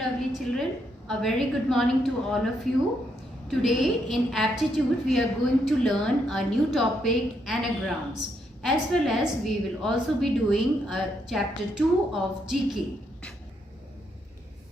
Lovely children, a very good morning to all of you. Today in aptitude we are going to learn a new topic, anagrams, as well as we will also be doing chapter 2 of GK.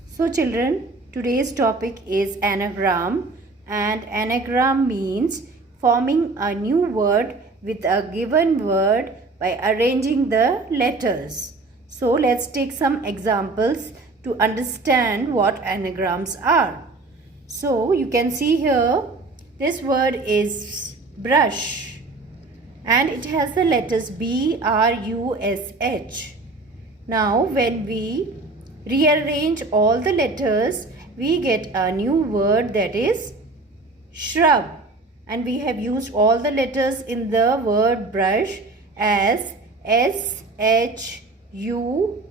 So children, today's topic is anagram, and anagram means forming a new word with a given word by arranging the letters. So let's take some examples to understand what anagrams are. So you can see here this word is brush and it has the letters B, R, U, S, H. Now when we rearrange all the letters, we get a new word, that is shrub, and we have used all the letters in the word brush as S, H, U,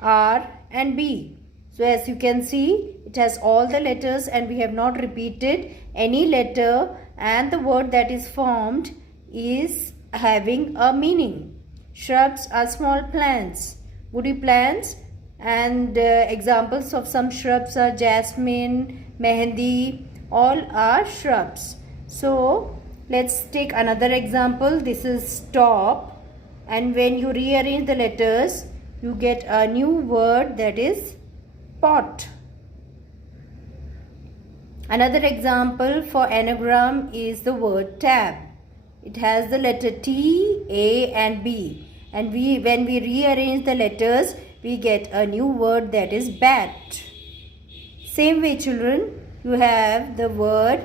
R and B. So as you can see, it has all the letters and we have not repeated any letter, and the word that is formed is having a meaning. Shrubs are small plants, woody plants, and examples of some shrubs are jasmine, mehendi, all are shrubs. So let's take another example. This is top, and when you rearrange the letters, you get a new word, that is pot. Another example for anagram is the word tab. It has the letter T, A and B, and when we rearrange the letters, we get a new word, that is bat. Same way children, you have the word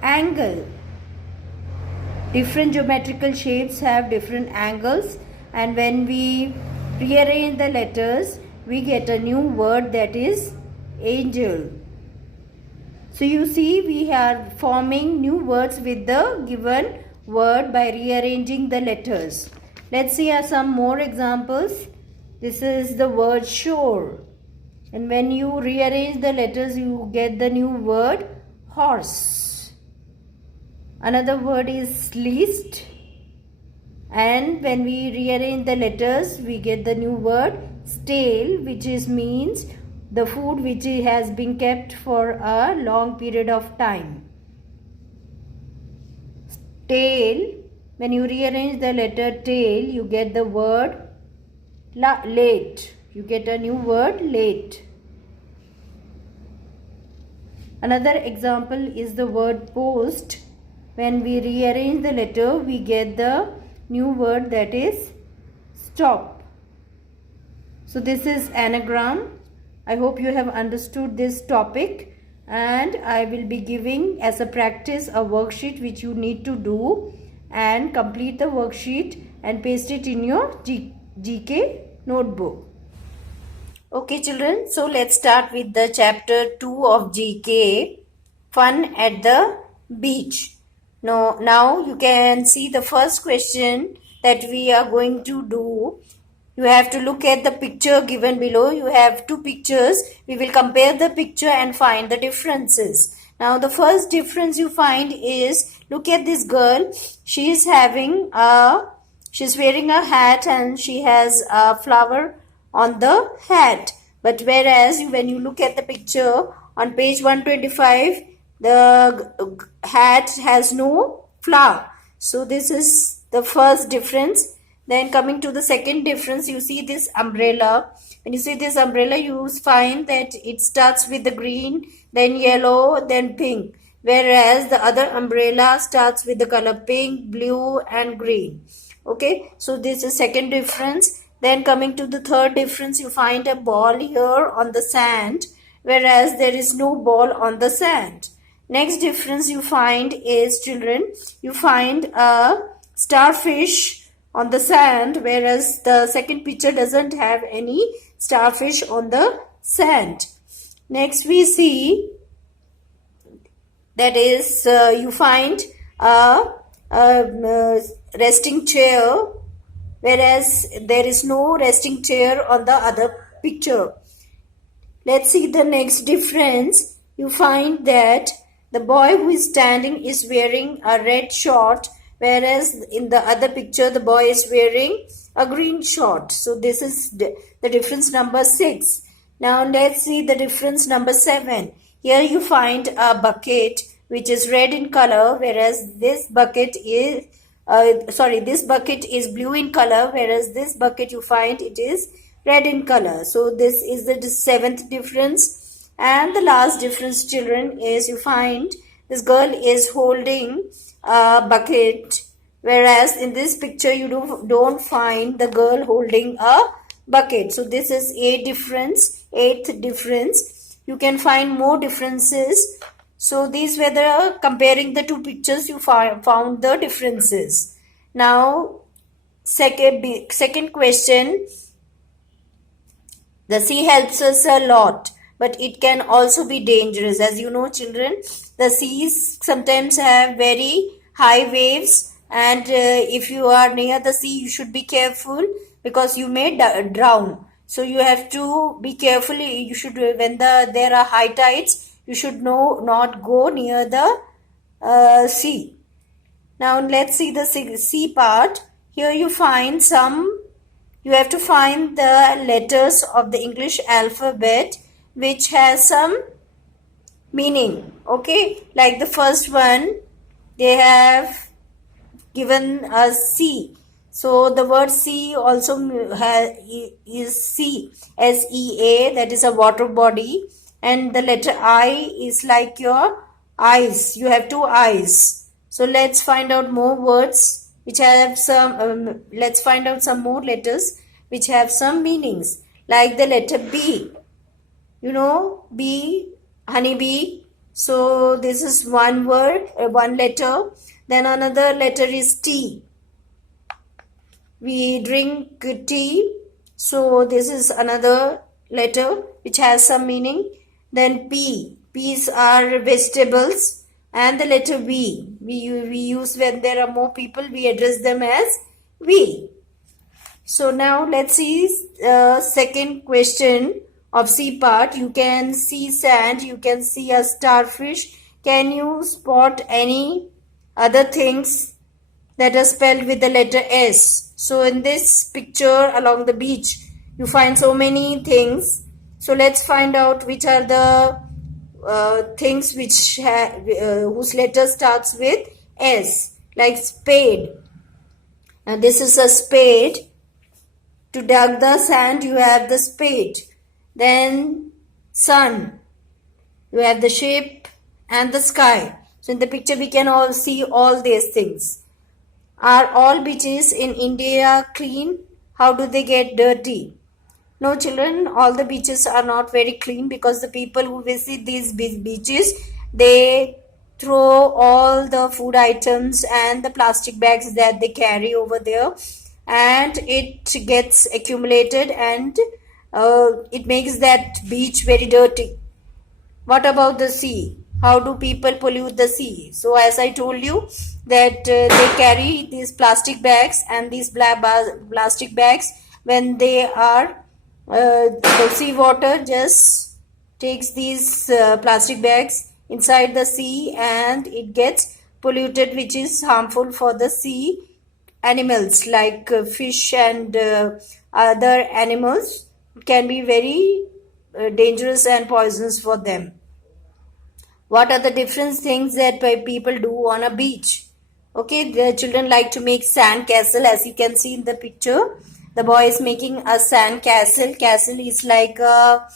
angle. Different geometrical shapes have different angles, and when we rearrange the letters, we get a new word, that is angel. So you see, we are forming new words with the given word by rearranging the letters. Let's see some more examples. This is the word shore, and when you rearrange the letters, you get the new word horse. Another word is least, and when we rearrange the letters, we get the new word stale, which means the food which has been kept for a long period of time. Tail, when you rearrange the letter tail, you get the word late. You get a new word, late. Another example is the word post. When we rearrange the letter, we get the new word, that is stop. So this is anagram. I hope you have understood this topic, and I will be giving as a practice a worksheet which you need to do, and complete the worksheet and paste it in your GK notebook. Okay children, so let's start with the chapter 2 of GK, fun at the beach. Now you can see the first question that we are going to do. You have to look at the picture given below. You have two pictures. We will compare the picture and find the differences. Now the first difference you find is, look at this girl. She's wearing a hat and she has a flower on the hat. But whereas when you look at the picture on page 125, the hat has no flower. So this is the first difference. Then coming to the second difference, you see this umbrella. When you see this umbrella, you find that it starts with the green, then yellow, then pink. Whereas the other umbrella starts with the color pink, blue and green. Okay, so this is second difference. Then coming to the third difference, you find a ball here on the sand, whereas there is no ball on the sand. Next difference you find is, children, you find a starfish on the sand, whereas the second picture doesn't have any starfish on the sand. Next we see, that is, you find a resting chair, whereas there is no resting chair on the other picture. Let's see the next difference. You find that the boy who is standing is wearing a red short, whereas in the other picture the boy is wearing a green short. So this is the difference number 6. Now let's see the difference number 7. Here you find a bucket which is red in color, whereas this bucket is this bucket is blue in color, whereas this bucket you find it is red in color. So this is the 7th difference. And the last difference, children, is you find this girl is holding a bucket, whereas in this picture you don't find the girl holding a bucket. So this is a difference, 8th difference. You can find more differences. So these were the comparing the two pictures, you found the differences. Now second question. The sea helps us a lot, but it can also be dangerous. As you know, children, the seas sometimes have very high waves, and if you are near the sea, you should be careful because you may drown. So you have to be careful. You should, when there are high tides, you should not go near the sea. Now let's see the sea part. Here you find you have to find the letters of the English alphabet which has some meaning. Okay, like the first one, they have given us C. So the word sea also is sea, S-E-A, that is a water body. And the letter I is like your eyes. You have two eyes. So let's find out more words which have some, let's find out some more letters which have some meanings. Like the letter B. You know, B, honeybee. So this is one word, one letter. Then another letter is T. We drink tea. So this is another letter which has some meaning. Then P. P's are vegetables. And the letter V. We use when there are more people, we address them as we. So now let's see second question of C part. You can see sand. You can see a starfish. Can you spot any other things that are spelled with the letter S? So in this picture along the beach, you find so many things. So let's find out which are the things which whose letter starts with S. Like spade. Now this is a spade. To dug the sand, you have the spade. Then sun. You have the ship and the sky. So in the picture we can all see all these things. Are all beaches in India clean? How do they get dirty? No, children, all the beaches are not very clean because the people who visit these beaches, they throw all the food items and the plastic bags that they carry over there, and it gets accumulated and it makes that beach very dirty. What about the sea? How do people pollute the sea? So as I told you that they carry these plastic bags, and these plastic bags, when they are the sea water just takes these plastic bags inside the sea and it gets polluted, which is harmful for the sea animals like fish and other animals. Can be very dangerous and poisonous for them. What are the different things that people do on a beach? Okay, the children like to make sand castle, as you can see in the picture. The boy is making a sand castle. Castle is like a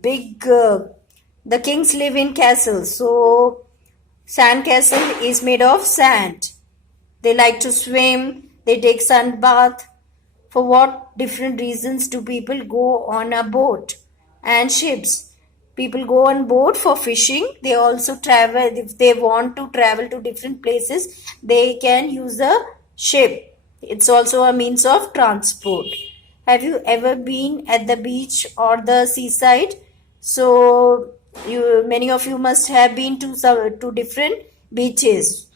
big. The kings live in castles, so sand castle is made of sand. They like to swim. They take sun bath. For what different reasons do people go on a boat and ships? People go on boat for fishing. They also travel. If they want to travel to different places, they can use a ship. It's also a means of transport. Have you ever been at the beach or the seaside? So many of you must have been to different beaches.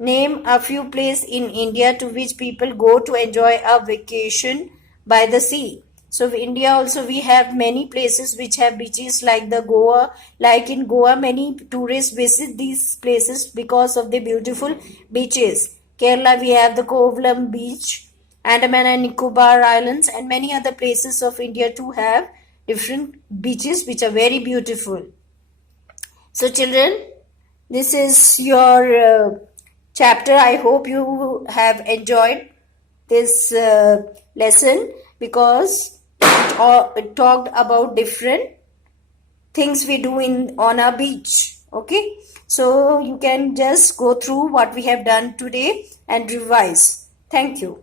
Name a few places in India to which people go to enjoy a vacation by the sea. So in India also we have many places which have beaches like the Goa. Like in Goa, many tourists visit these places because of the beautiful beaches. Kerala, we have the Kovalam beach. Andaman and Nicobar Islands and many other places of India too have different beaches which are very beautiful. So children, this is your chapter. I hope you have enjoyed this lesson because it talked about different things we do on our beach. Okay, so you can just go through what we have done today and revise. Thank you.